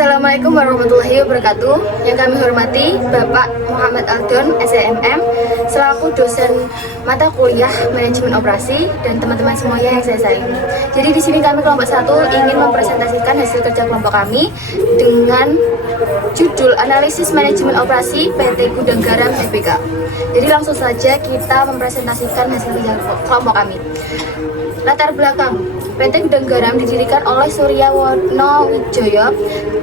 Assalamualaikum warahmatullahi wabarakatuh. Yang kami hormati Bapak Muhammad Aldon, SEMM, selaku dosen mata kuliah manajemen operasi dan teman-teman semuanya yang saya sayangi. Jadi di sini kami kelompok 1 ingin mempresentasikan hasil kerja kelompok kami dengan judul analisis manajemen operasi PT Gudang Garam TBK. Jadi langsung saja kita mempresentasikan hasil kerja kelompok kami. Latar belakang, PT Gudang Garam didirikan oleh Surya Wono Wijoyo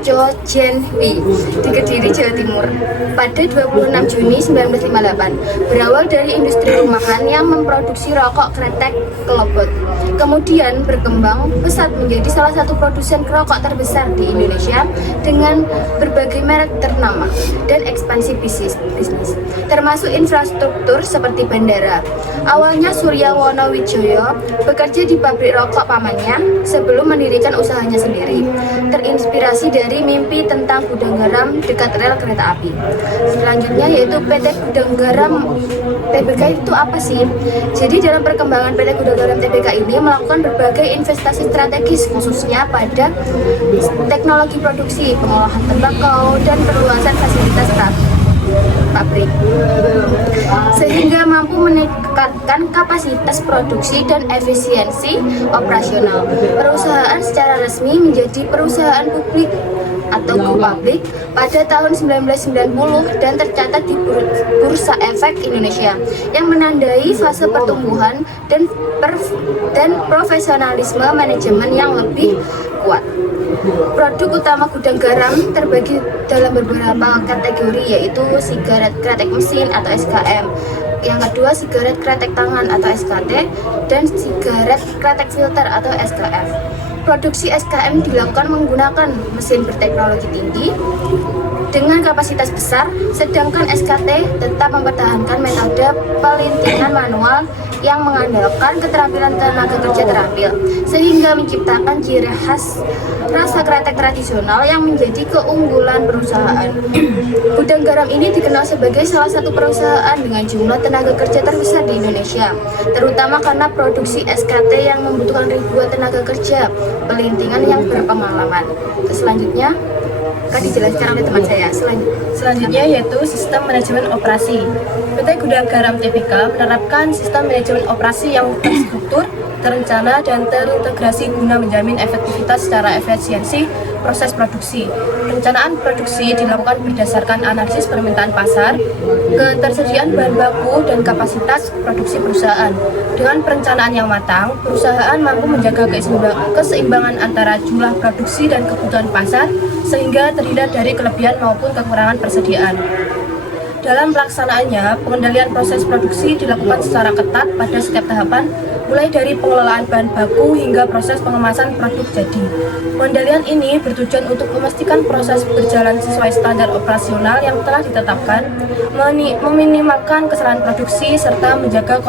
Jojenwi di Kediri, Jawa Timur pada 26 Juni 1958. Berawal dari industri rumahan yang memproduksi rokok kretek kelobot. Kemudian berkembang pesat menjadi salah satu produsen rokok terbesar di Indonesia dengan berbagai merek ternama dan ekspansi bisnis, termasuk infrastruktur seperti bandara. Awalnya Surya Wono Wijoyo bekerja di pabrik rokok pamannya sebelum mendirikan usahanya sendiri. Terinspirasi dari mimpi tentang gudang garam dekat rel kereta api. Selanjutnya yaitu PT Gudang Garam TBK itu apa sih? Jadi dalam perkembangan PT Gudang Garam TBK ini melakukan berbagai investasi strategis khususnya pada teknologi produksi, pengolahan tembakau, dan perluasan fasilitas pabrik sehingga mampu meningkatkan kapasitas produksi dan efisiensi operasional. Perusahaan secara resmi menjadi perusahaan publik atau go public pada tahun 1990 dan tercatat di Bursa Efek Indonesia yang menandai fase pertumbuhan dan profesionalisme manajemen yang lebih kuat. Produk utama Gudang Garam terbagi dalam beberapa kategori, yaitu sigaret kretek mesin atau SKM, yang kedua sigaret kretek tangan atau SKT, dan sigaret kretek filter atau SKF. Produksi SKM dilakukan menggunakan mesin berteknologi tinggi dengan kapasitas besar, sedangkan SKT tetap mempertahankan metode pelintingan manual yang mengandalkan keterampilan tenaga kerja terampil, sehingga menciptakan ciri khas rasa kretek tradisional yang menjadi keunggulan perusahaan. Gudang Garam ini dikenal sebagai salah satu perusahaan dengan jumlah tenaga kerja terbesar di Indonesia, terutama karena produksi SKT yang membutuhkan ribuan tenaga kerja pelintingan yang berpengalaman. Selanjutnya akan dijelaskan oleh teman saya. Selanjutnya yaitu sistem manajemen operasi. PT Gudang Garam TBK menerapkan sistem manajemen operasi yang terstruktur, terencana, dan terintegrasi guna menjamin efektivitas secara efisiensi proses produksi. Perencanaan produksi dilakukan berdasarkan analisis permintaan pasar, ketersediaan bahan baku, dan kapasitas produksi perusahaan. Dengan perencanaan yang matang, perusahaan mampu menjaga keseimbangan antara jumlah produksi dan kebutuhan pasar sehingga terhindar dari kelebihan maupun kekurangan persediaan. Dalam pelaksanaannya, pengendalian proses produksi dilakukan secara ketat pada setiap tahapan, mulai dari pengelolaan bahan baku hingga proses pengemasan produk jadi. Pengendalian ini bertujuan untuk memastikan proses berjalan sesuai standar operasional yang telah ditetapkan, meminimalkan kesalahan produksi, serta menjaga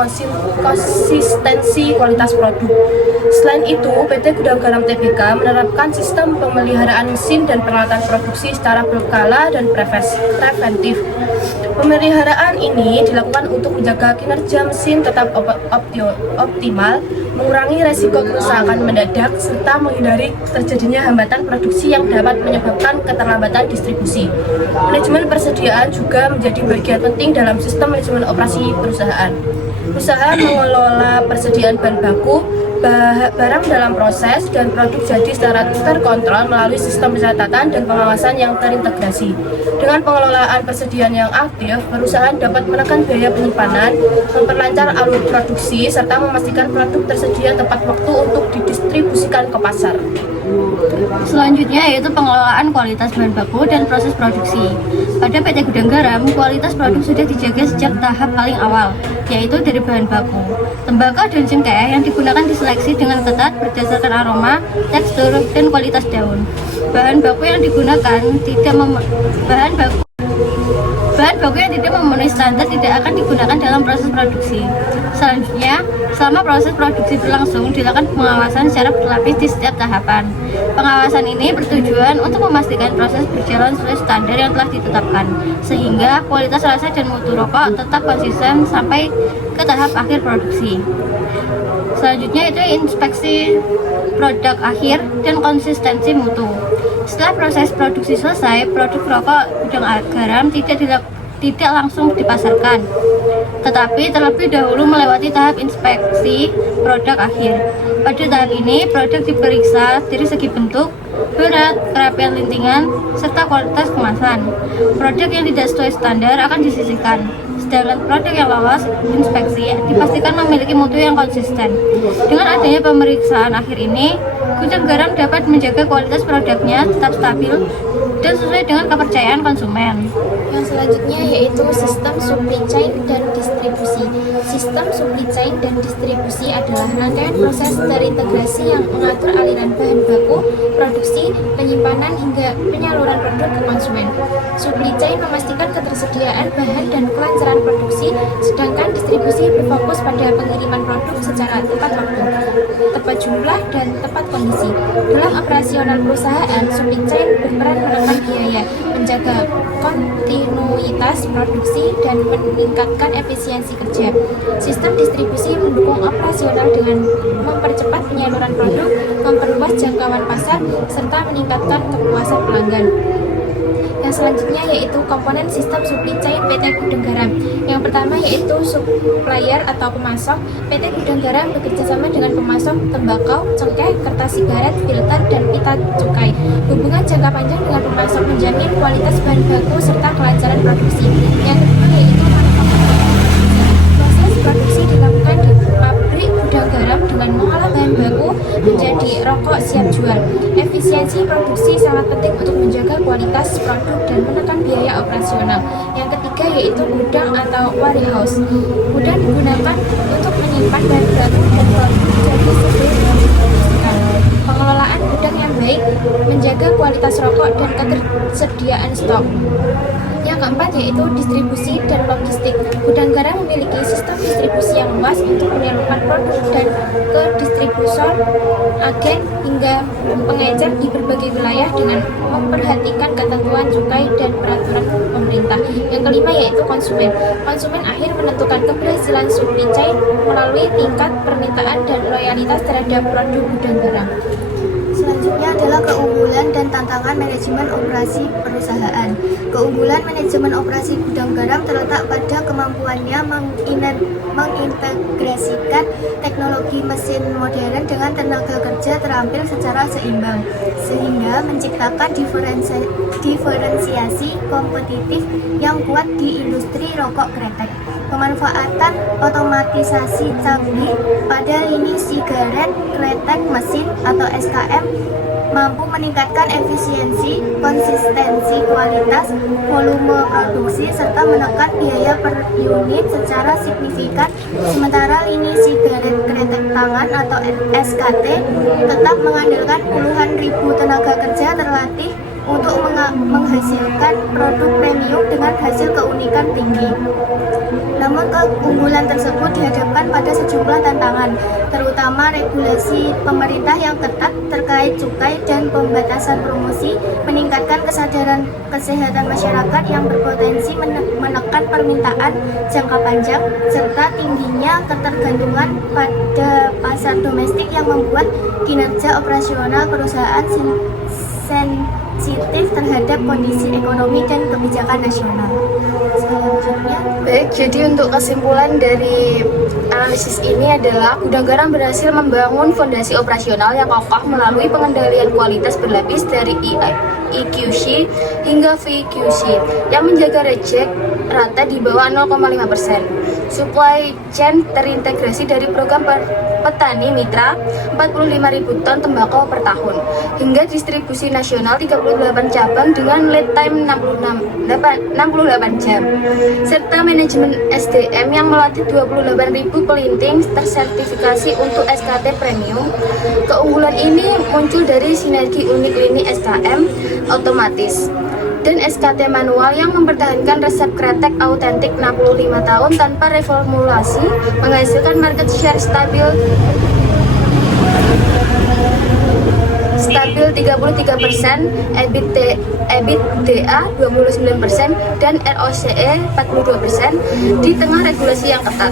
konsistensi kualitas produk. Selain itu, PT Gudang Garam TBK menerapkan sistem pemeliharaan mesin dan peralatan produksi secara berkala dan preventif. Pemeliharaan ini dilakukan untuk menjaga kinerja mesin tetap optimal, mengurangi resiko kerusakan mendadak, serta menghindari terjadinya hambatan produksi yang dapat menyebabkan keterlambatan distribusi. Manajemen persediaan juga menjadi bagian penting dalam sistem manajemen operasi perusahaan. Perusahaan mengelola persediaan bahan baku, barang dalam proses, dan produk jadi secara terkontrol melalui sistem pencatatan dan pengawasan yang terintegrasi. Dengan pengelolaan persediaan yang aktif, perusahaan dapat menekan biaya penyimpanan, memperlancar alur produksi, serta memastikan produk tersedia tepat waktu untuk didistribusikan ke pasar. Selanjutnya yaitu pengelolaan kualitas bahan baku dan proses produksi. Pada PT Gudang Garam, kualitas produk sudah dijaga sejak tahap paling awal, yaitu dari bahan baku. Tembakau dan cengkeh yang digunakan diseleksi dengan ketat berdasarkan aroma, tekstur, dan kualitas daun. Bahan baku yang digunakan Bahan baku yang tidak memenuhi standar tidak akan digunakan dalam proses produksi. Selanjutnya, selama proses produksi berlangsung, dilakukan pengawasan secara berlapis di setiap tahapan. Pengawasan ini bertujuan untuk memastikan proses berjalan sesuai standar yang telah ditetapkan, sehingga kualitas rasa dan mutu rokok tetap konsisten sampai ke tahap akhir produksi. Selanjutnya itu inspeksi produk akhir dan konsistensi mutu. Setelah proses produksi selesai, produk rokok gudang garam tidak langsung dipasarkan, tetapi terlebih dahulu melewati tahap inspeksi produk akhir. Pada tahap ini, produk diperiksa dari segi bentuk, berat, kerapian lintingan, serta kualitas kemasan. Produk yang tidak sesuai standar akan disisihkan, sedangkan produk yang lolos inspeksi dipastikan memiliki mutu yang konsisten. Dengan adanya pemeriksaan akhir ini, gudang garam dapat menjaga kualitas produknya tetap stabil dan sesuai dengan kepercayaan konsumen. Yang selanjutnya yaitu sistem supply chain dan distribusi. Sistem supply chain dan distribusi adalah rangkaian proses terintegrasi yang mengatur aliran bahan baku, produksi, penyimpanan hingga penyaluran produk ke konsumen. Supply chain memastikan ketersediaan bahan dan kelancaran produksi, sedangkan distribusi berfokus pada pengiriman produk secara tepat waktu, tepat jumlah, dan tepat kondisi. Dalam operasional perusahaan, supply chain berperan menekan biaya, menjaga kontinuitas produksi, dan meningkatkan efisiensi kerja. Sistem distribusi mendukung operasional dengan mempercepat penyaluran produk, memperluas jangkauan pasar, serta meningkatkan kepuasan pelanggan. Yang selanjutnya yaitu komponen sistem supply chain PT Gudang Garam. Yang pertama yaitu supplier atau pemasok. PT Gudang Garam bekerjasama dengan pemasok tembakau, cengkeh, kertas sigaret, filter, dan pita cukai. Hubungan jangka panjang dengan pemasok menjamin kualitas bahan baku serta kelancaran produksi. Yang kedua yaitu proses produksi dilakukan di pabrik Gudang Garam dengan mengolah bahan baku menjadi rokok siap jual. Efisiensi produksi sangat penting untuk menjaga kualitas produk dan menekan biaya operasional. Yang ketiga yaitu gudang atau warehouse. Gudang digunakan untuk menyimpan bahan baku dan produk jadi sebelum didistribusikan. Pengelolaan gudang yang baik menjaga kualitas rokok dan ketersediaan stok. Yang keempat yaitu distribusi dan logistik. Gudang Garam memiliki sistem distribusi yang luas untuk menyalurkan produk dan ke distributor, agen, hingga pengecer di berbagai wilayah dengan memperhatikan ketentuan cukai dan peraturan pemerintah. Yang kelima yaitu konsumen. Konsumen akhir menentukan keberhasilan supply chain melalui tingkat permintaan dan loyalitas terhadap produk Gudang Garam. Selanjutnya adalah keunggulan dan tantangan manajemen operasi perusahaan. Keunggulan manajemen operasi Gudang Garam terletak pada kemampuannya mengintegrasikan teknologi mesin modern dengan tenaga kerja terampil secara seimbang, sehingga menciptakan diferensiasi kompetitif yang kuat di industri rokok kretek. Pemanfaatan otomatisasi canggih pada lini sigaret kretek mesin atau SKM mampu meningkatkan efisiensi, konsistensi kualitas, volume produksi, serta menekan biaya per unit secara signifikan. Sementara lini sigaret kretek tangan atau SKT tetap mengandalkan puluhan ribu tenaga kerja terlatih untuk menghasilkan produk premium dengan hasil keunikan tinggi. Namun keunggulan tersebut dihadapkan pada sejumlah tantangan, terutama regulasi pemerintah yang ketat terkait cukai dan pembatasan promosi, meningkatkan kesadaran kesehatan masyarakat yang berpotensi menekan permintaan jangka panjang, serta tingginya ketergantungan pada pasar domestik yang membuat kinerja operasional perusahaan sensitif terhadap kondisi ekonomi dan kebijakan nasional. Selanjutnya, Baik, jadi untuk kesimpulan dari analisis ini adalah Gudang Garam berhasil membangun fondasi operasional yang kokoh melalui pengendalian kualitas berlapis dari EQC hingga VQC yang menjaga reject rata di bawah 0,5%. Supply chain terintegrasi dari program petani mitra 45.000 ton tembakau per tahun hingga distribusi nasional 38 cabang dengan lead time 68 jam, serta manajemen SDM yang melatih 28.000 pelinting tersertifikasi untuk SKT premium. Keunggulan ini muncul dari sinergi unik lini SKM otomatis dan SKT manual yang mempertahankan resep kretek autentik 65 tahun tanpa reformulasi, menghasilkan market share stabil 33%, EBITDA 29%, dan ROCE 42% di tengah regulasi yang ketat.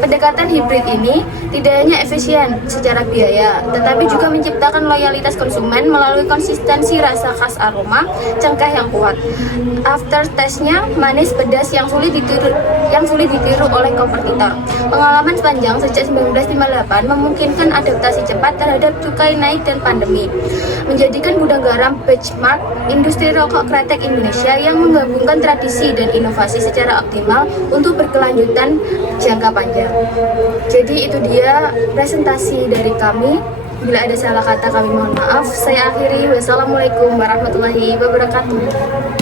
Pendekatan hibrid ini tidak hanya efisien secara biaya, tetapi juga menciptakan loyalitas konsumen melalui konsistensi rasa khas aroma, cengkeh yang kuat. After taste-nya manis pedas yang sulit ditiru oleh kompetitor. Pengalaman sepanjang sejak 1958 memungkinkan adaptasi cepat terhadap cukai naik dan pandemi, menjadikan Gudang Garam benchmark industri rokok kretek Indonesia yang menggabungkan tradisi dan inovasi secara optimal untuk berkelanjutan jangka panjang. Jadi itu dia presentasi dari kami. Bila ada salah kata kami mohon maaf. Saya akhiri. Wassalamualaikum warahmatullahi wabarakatuh.